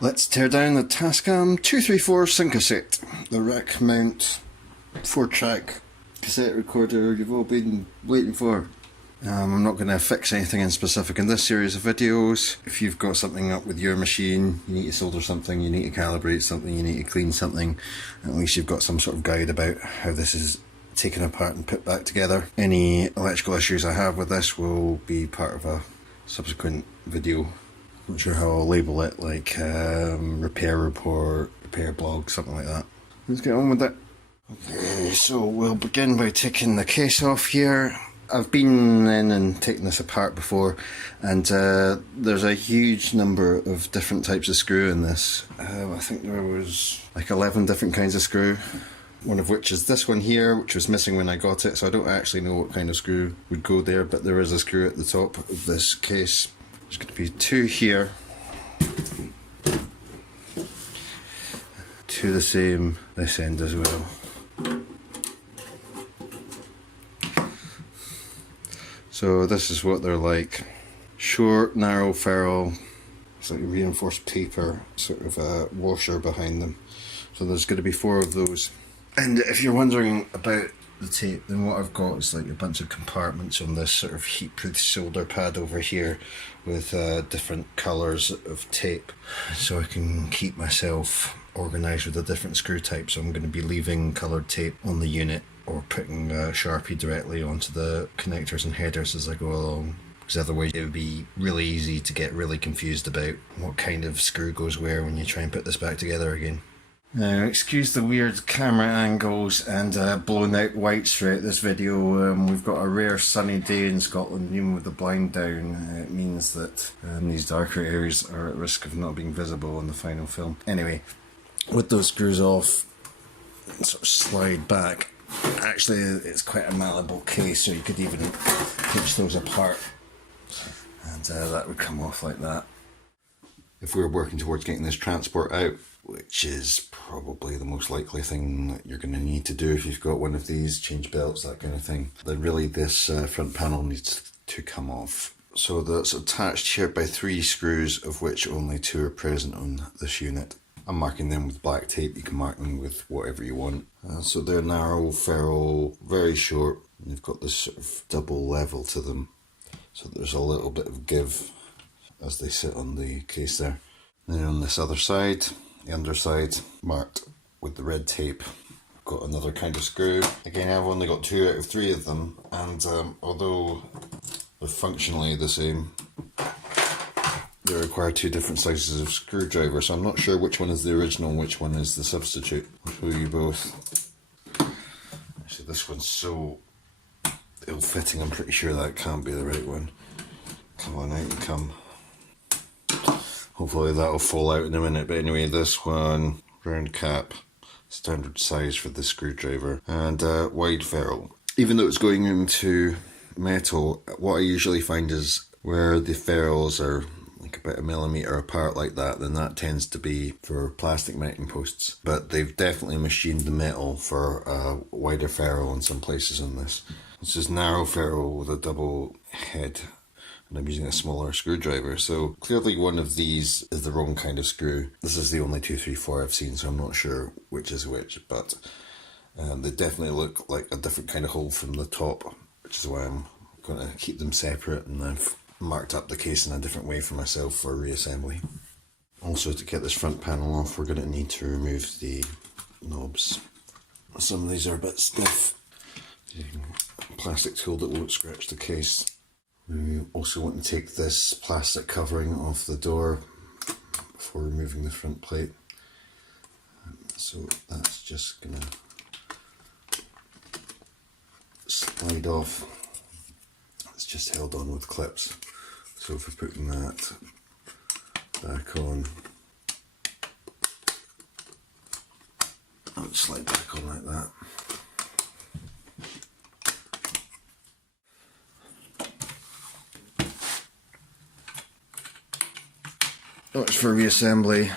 Let's tear down the Tascam 234 sync cassette, the rack mount 4-track cassette recorder you've all been waiting for. I'm not going to fix anything in specific in this series of videos. If you've got something up with your machine, you need to solder something, you need to calibrate something, you need to clean something, at least you've got some sort of guide about how this is taken apart and put back together. Any electrical issues I have with this will be part of a subsequent video. Not sure how I'll label it, like repair report, repair blog, something like that. Let's get on with it. Okay, so we'll begin by taking the case off here. I've been in and taken this apart before, and there's a huge number of different types of screw in this. I think there was like 11 different kinds of screw, one of which is this one here, which was missing when I got it, so I don't actually know what kind of screw would go there, but there is a screw at the top of this case. There's going to be two here, to the same this end as well. So this is what they're like. Short, narrow ferrule. It's like reinforced paper, sort of a washer behind them. So there's going to be 4 of those. And if you're wondering about the tape, then what I've got is like a bunch of compartments on this sort of heat-proof solder pad over here with different colours of tape, so I can keep myself organised with the different screw types. So I'm going to be leaving coloured tape on the unit or putting Sharpie directly onto the connectors and headers as I go along, because otherwise it would be really easy to get really confused about what kind of screw goes where when you try and put this back together again. Now, excuse the weird camera angles and blown out whites throughout this video. We've got a rare sunny day in Scotland, even with the blind down. It means that these darker areas are at risk of not being visible in the final film. Anyway, with those screws off, sort of slide back. Actually, it's quite a malleable case, so you could even pinch those apart, and that would come off like that. If we were working towards getting this transport out, which is probably the most likely thing that you're going to need to do if you've got one of these, change belts, that kind of thing, then really this front panel needs to come off. So that's attached here by 3 screws, of which only 2 are present on this unit. I'm marking them with black tape. You can mark them with whatever you want. So they're narrow, ferrule, very short. And they've got this sort of double level to them, so there's a little bit of give as they sit on the case there. And then on this other side, the underside, marked with the red tape, got another kind of screw. Again, I've only got 2 out of 3 of them, and although they're functionally the same, they require 2 different sizes of screwdriver, so I'm not sure which one is the original and which one is the substitute. I'll show you both. Actually, this one's so ill-fitting, I'm pretty sure that can't be the right one. Come on, out and come. Hopefully that'll fall out in a minute, but anyway, this one, round cap, standard size for the screwdriver, and wide ferrule. Even though it's going into metal, what I usually find is where the ferrules are like about 1 millimetre apart like that, then that tends to be for plastic mounting posts. But they've definitely machined the metal for a wider ferrule in some places on this. This is narrow ferrule with a double head, and I'm using a smaller screwdriver, so clearly one of these is the wrong kind of screw. This is the only 234 I've seen, so I'm not sure which is which, but they definitely look like a different kind of hole from the top, which is why I'm going to keep them separate, and I've marked up the case in a different way for myself for reassembly. Also, to get this front panel off, we're going to need to remove the knobs. Some of these are a bit stiff. A plastic tool that won't scratch the case. We also want to take this plastic covering off the door before removing the front plate. So that's just going to slide off. It's just held on with clips. So if we're putting that back on, I'll just slide back on like that. That's for reassembly.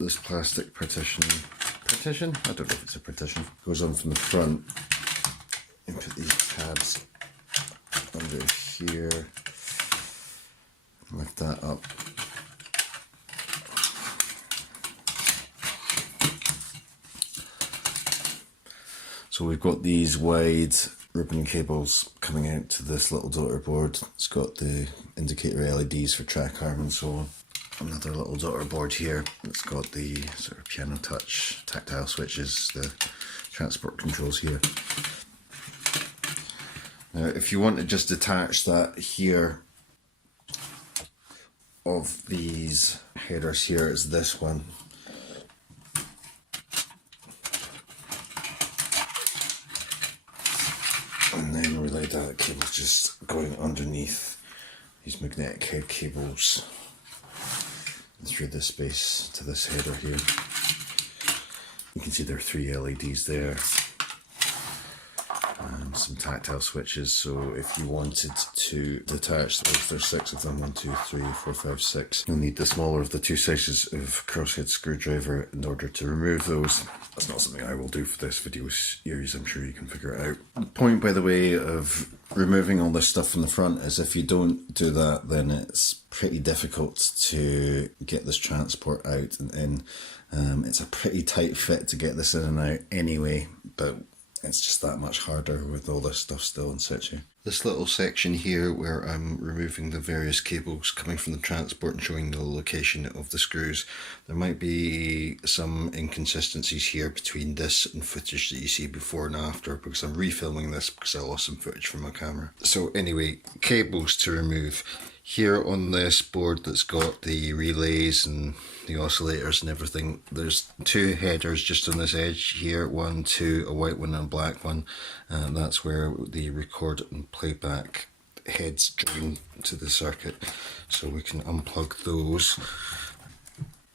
This plastic partition? I don't know if it's a partition. Goes on from the front. And put these tabs under here, lift that up. So we've got these wide ribbon cables coming out to this little daughter board. It's got the indicator LEDs for track arm and so on. Another little daughter board here that's got the sort of piano touch tactile switches, the transport controls here. Now if you want to just detach that here of these headers here, is this one. And then relay that cable just going underneath these magnetic head cables through this space to this header here. You can see there are 3 LEDs there and some tactile switches. So if you wanted to detach those, there's 6 of them, 1, 2, 3, 4, 5, 6. You'll need the smaller of the 2 sizes of crosshead screwdriver in order to remove those. That's not something I will do for this video series, I'm sure you can figure it out. The point, by the way, of removing all this stuff from the front is if you don't do that, then it's pretty difficult to get this transport out and in. It's a pretty tight fit to get this in and out anyway, but it's just that much harder with all this stuff still in situ. This little section here where I'm removing the various cables coming from the transport and showing the location of the screws, there might be some inconsistencies here between this and footage that you see before and after, because I'm refilming this because I lost some footage from my camera. So anyway, cables to remove. Here on this board that's got the relays and the oscillators and everything, there's 2 headers just on this edge here, 1, 2, a white one and a black one, and that's where the record and playback heads join to the circuit. So we can unplug those.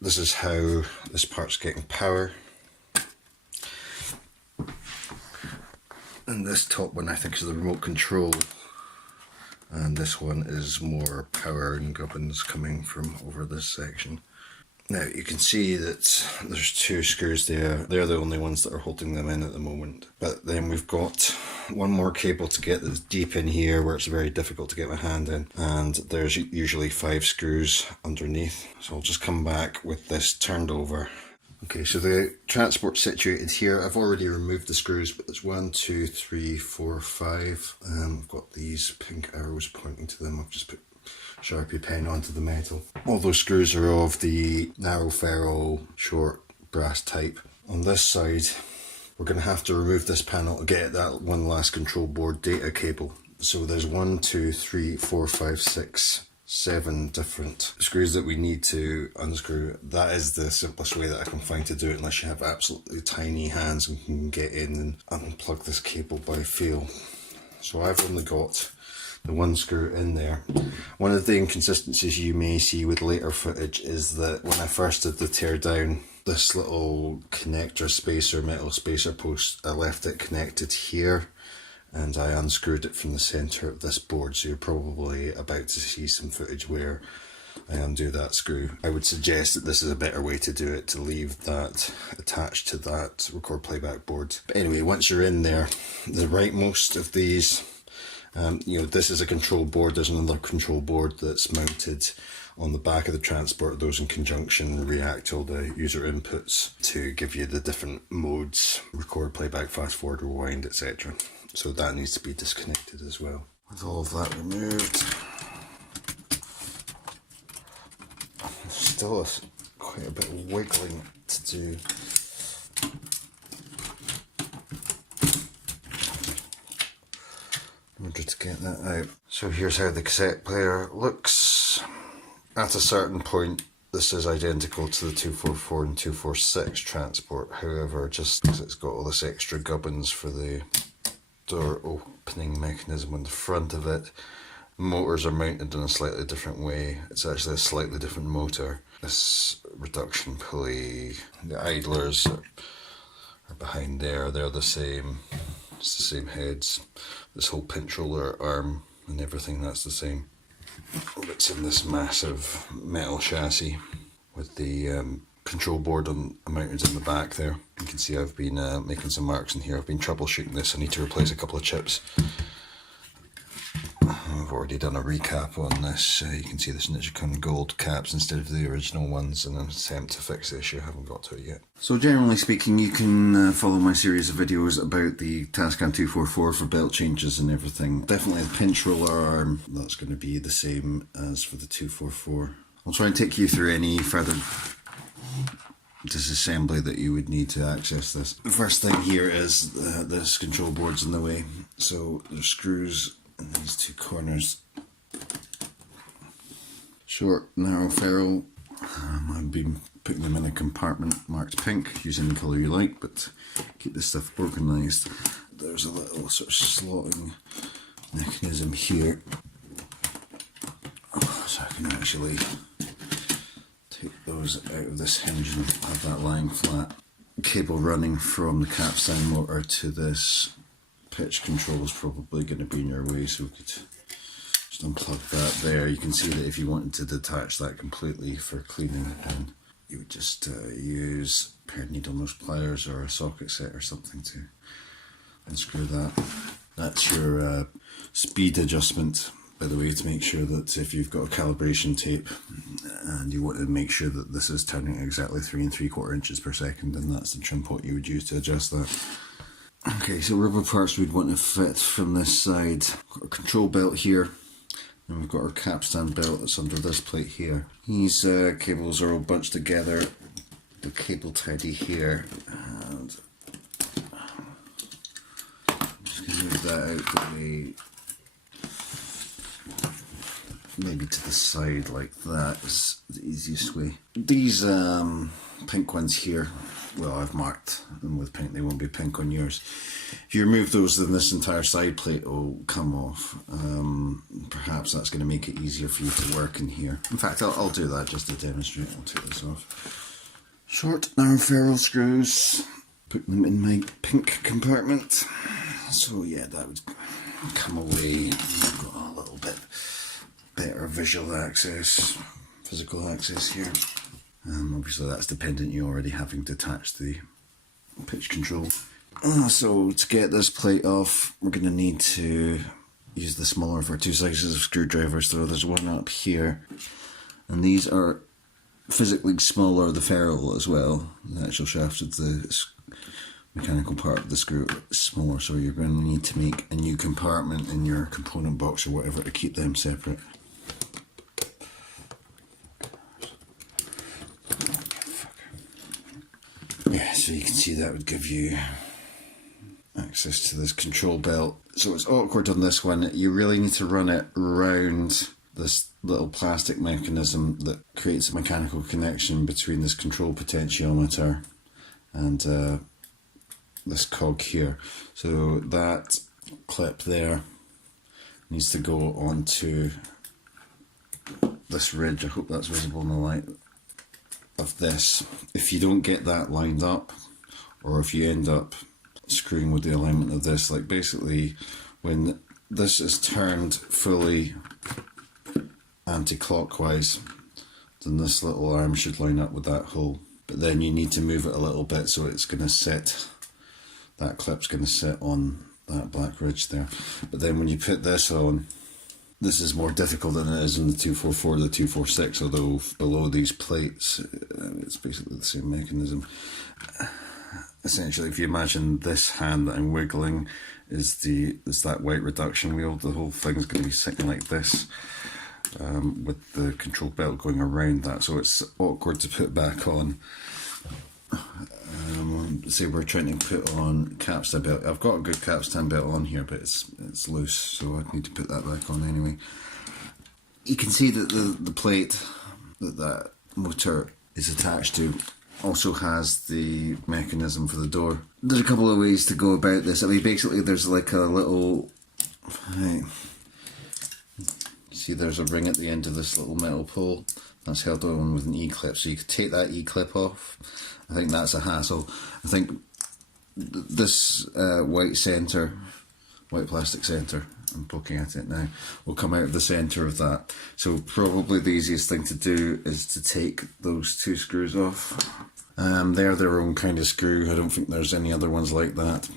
This is how this part's getting power. And this top one I think is the remote control. And this one is more power and gubbins coming from over this section. Now you can see that there's 2 screws there. They're the only ones that are holding them in at the moment. But then we've got one more cable to get that's deep in here where it's very difficult to get my hand in. And there's usually 5 screws underneath. So I'll just come back with this turned over. Okay, so the transport's situated here. I've already removed the screws, but there's 1, 2, 3, 4, 5. I've got these pink arrows pointing to them. I've just put Sharpie pen onto the metal. All those screws are of the narrow ferrule, short brass type. On this side, we're going to have to remove this panel to get that one last control board data cable. So there's 1, 2, 3, 4, 5, 6, 7 different screws that we need to unscrew. That is the simplest way that I can find to do it, unless you have absolutely tiny hands and can get in and unplug this cable by feel. So I've only got the 1 screw in there. One of the inconsistencies you may see with later footage is that when I first did the teardown, this little connector spacer, metal spacer post, I left it connected here and I unscrewed it from the centre of this board, so you're probably about to see some footage where I undo that screw. I would suggest that this is a better way to do it, to leave that attached to that record playback board. But anyway, once you're in there, the rightmost of these, this is a control board. There's another control board that's mounted on the back of the transport. Those in conjunction react to all the user inputs to give you the different modes: record, playback, fast forward, rewind, etc. So that needs to be disconnected as well. With all of that removed, there's still quite a bit of wiggling to do. In order to get that out. So here's how the cassette player looks. At a certain point, this is identical to the 244 and 246 transport. However, just because it's got all this extra gubbins for the door opening mechanism on the front of it, motors are mounted in a slightly different way. It's actually a slightly different motor. This reduction pulley, the idlers are behind there. They're the same. It's the same heads. This whole pinch roller arm and everything, that's the same. It's in this massive metal chassis with the control board mounted in the back there. You can see I've been making some marks in here. I've been troubleshooting this. I need to replace a couple of chips. I've already done a recap on this. You can see the Tetrakan gold caps instead of the original ones in an attempt to fix the issue. I haven't got to it yet. So generally speaking, you can follow my series of videos about the Tascam 244 for belt changes and everything. Definitely the pinch roller arm, that's going to be the same as for the 244. I'll try and take you through any further disassembly that you would need to access this. The first thing here is this control board's in the way. So there's screws in these two corners. Short, narrow ferrule. I've been putting them in a compartment marked pink, using the colour you like, but keep this stuff organised. There's a little sort of slotting mechanism here, so I can actually take those out of this hinge and have that lying flat. Cable running from the capstan motor to this pitch control is probably going to be in your way, so we could just unplug that there. You can see that if you wanted to detach that completely for cleaning the pin, you would just use a pair of needle nose pliers or a socket set or something to unscrew that. That's your speed adjustment, by the way, to make sure that if you've got a calibration tape and you want to make sure that this is turning at exactly 3 3/4 inches per second, then that's the trim pot you would use to adjust that. Okay, so rubber parts we'd want to fit from this side. Got a control belt here, and we've got our capstan belt that's under this plate here. These cables are all bunched together. The cable tidy here, and I'm just going to move that out the way. Maybe to the side like that is the easiest way. These pink ones here, well, I've marked them with pink, they won't be pink on yours. If you remove those, then this entire side plate will come off. Perhaps that's going to make it easier for you to work in here. In fact, I'll do that just to demonstrate. I'll take this off. Short, narrow ferrule screws. Put them in my pink compartment. So yeah, that would come away. I've got a little bit better visual access, physical access here. Obviously that's dependent you already having detached the pitch control. So to get this plate off, we're going to need to use the smaller of our two sizes of screwdrivers. So there's one up here, and these are physically smaller, the ferrule as well. The actual shaft of the mechanical part of the screw is smaller, so you're going to need to make a new compartment in your component box or whatever to keep them separate. Yeah, so you can see that would give you access to this control belt. So it's awkward on this one. You really need to run it around this little plastic mechanism that creates a mechanical connection between this control potentiometer and this cog here. So that clip there needs to go onto this ridge. I hope that's visible in the light of this. If you don't get that lined up, or if you end up screwing with the alignment of this, like basically when this is turned fully anti-clockwise, then this little arm should line up with that hole. But then you need to move it a little bit so it's going to sit, that clip's going to sit on that black ridge there. But then when you put this on, this is more difficult than it is in the 244 or the 246, although below these plates it's basically the same mechanism. Essentially, if you imagine this hand that I'm wiggling is that white reduction wheel, the whole thing is going to be sitting like this, with the control belt going around that, so it's awkward to put back on. Say we're trying to put on capstan belt. I've got a good capstan belt on here, but it's loose, so I need to put that back on anyway. You can see that the plate that motor is attached to also has the mechanism for the door. There's a couple of ways to go about this. I mean, basically there's like a little, right, see there's a ring at the end of this little metal pole that's held on with an E-clip, so you could take that E-clip off. I think that's a hassle. I think this white plastic centre, I'm poking at it now, will come out of the centre of that. So probably the easiest thing to do is to take those two screws off. They're their own kind of screw. I don't think there's any other ones like that.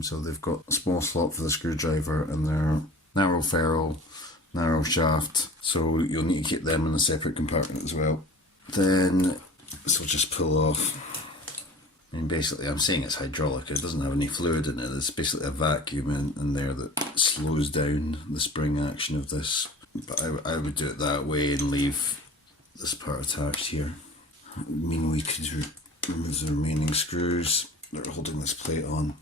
So they've got a small slot for the screwdriver, and they're narrow ferrule, narrow shaft, so you'll need to keep them in a separate compartment as well. Then this will just pull off. I mean, basically, I'm saying it's hydraulic, it doesn't have any fluid in it, it's basically a vacuum in there that slows down the spring action of this. But I would do it that way and leave this part attached here. That would mean we could remove the remaining screws that are holding this plate on.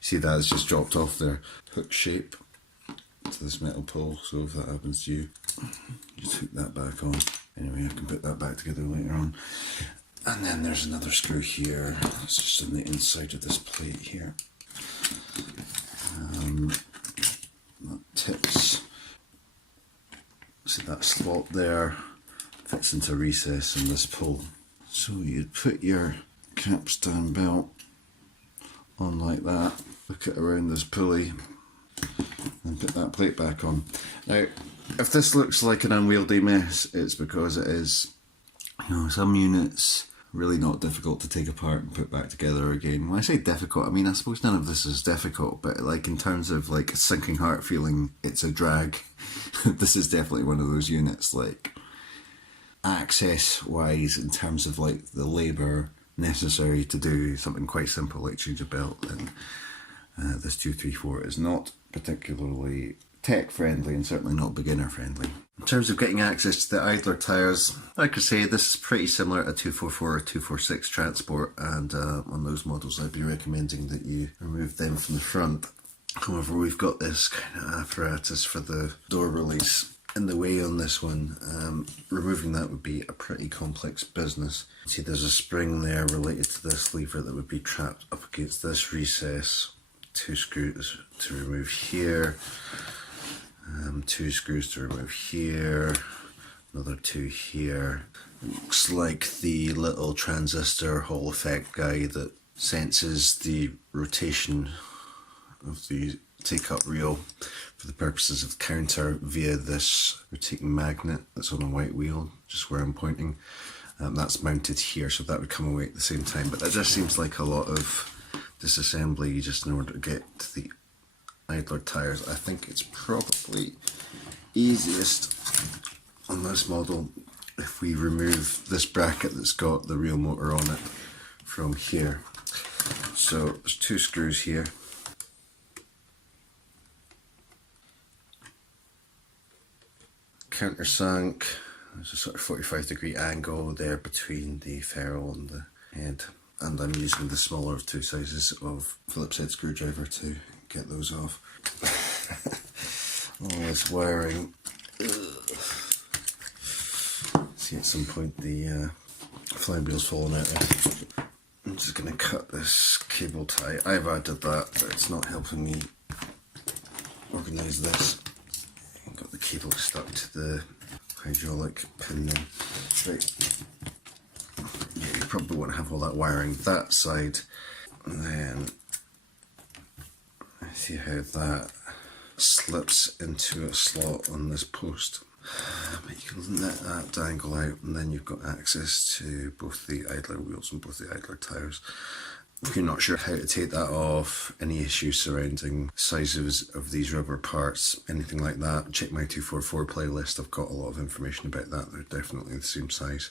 See, that has just dropped off their hook shape to this metal pole, so if that happens to you, just hook that back on. Anyway, I can put that back together later on. And then there's another screw here, it's just on the inside of this plate here. That tips. See that slot there fits into a recess in this pull. So you'd put your capstan belt on like that, hook it around this pulley, and put that plate back on. Now, if this looks like an unwieldy mess, it's because it is. You know, some units really not difficult to take apart and put back together again. When I say difficult, I mean I suppose none of this is difficult, but like in terms of like a sinking heart feeling, it's a drag. This is definitely one of those units, like access wise, in terms of like the labour necessary to do something quite simple like change a belt, and this 234 is not particularly tech friendly and certainly not beginner friendly. In terms of getting access to the idler tyres, like I say, this is pretty similar to a 244 or 246 Transport, and on those models I'd be recommending that you remove them from the front. However, we've got this kind of apparatus for the door release in the way on this one. Removing that would be a pretty complex business. See, there's a spring there related to this lever that would be trapped up against this recess. 2 screws to remove here. 2 screws to remove here, another 2 here. It looks like the little transistor Hall effect guy that senses the rotation of the take-up reel for the purposes of counter via this rotating magnet that's on a white wheel, just where I'm pointing. That's mounted here, so that would come away at the same time, but that just seems like a lot of disassembly just in order to get to the idler tyres. I think it's probably easiest on this model if we remove this bracket that's got the real motor on it from here. So there's 2 screws here. Countersunk. There's a sort of 45-degree angle there between the ferrule and the head, and I'm using the smaller of 2 sizes of Phillips head screwdriver to get those off. All this wiring. See, at some point the flywheel's fallen out there. I'm just going to cut this cable tie. I've added that, but it's not helping me organise this. I've got the cable stuck to the hydraulic pin there. Right. Yeah, you probably want to have all that wiring that side, and then see how that slips into a slot on this post. But you can let that dangle out, and then you've got access to both the idler wheels and both the idler tyres. If you're not sure how to take that off, any issues surrounding sizes of these rubber parts, anything like that, check my 244 playlist. I've got a lot of information about that. They're definitely the same size.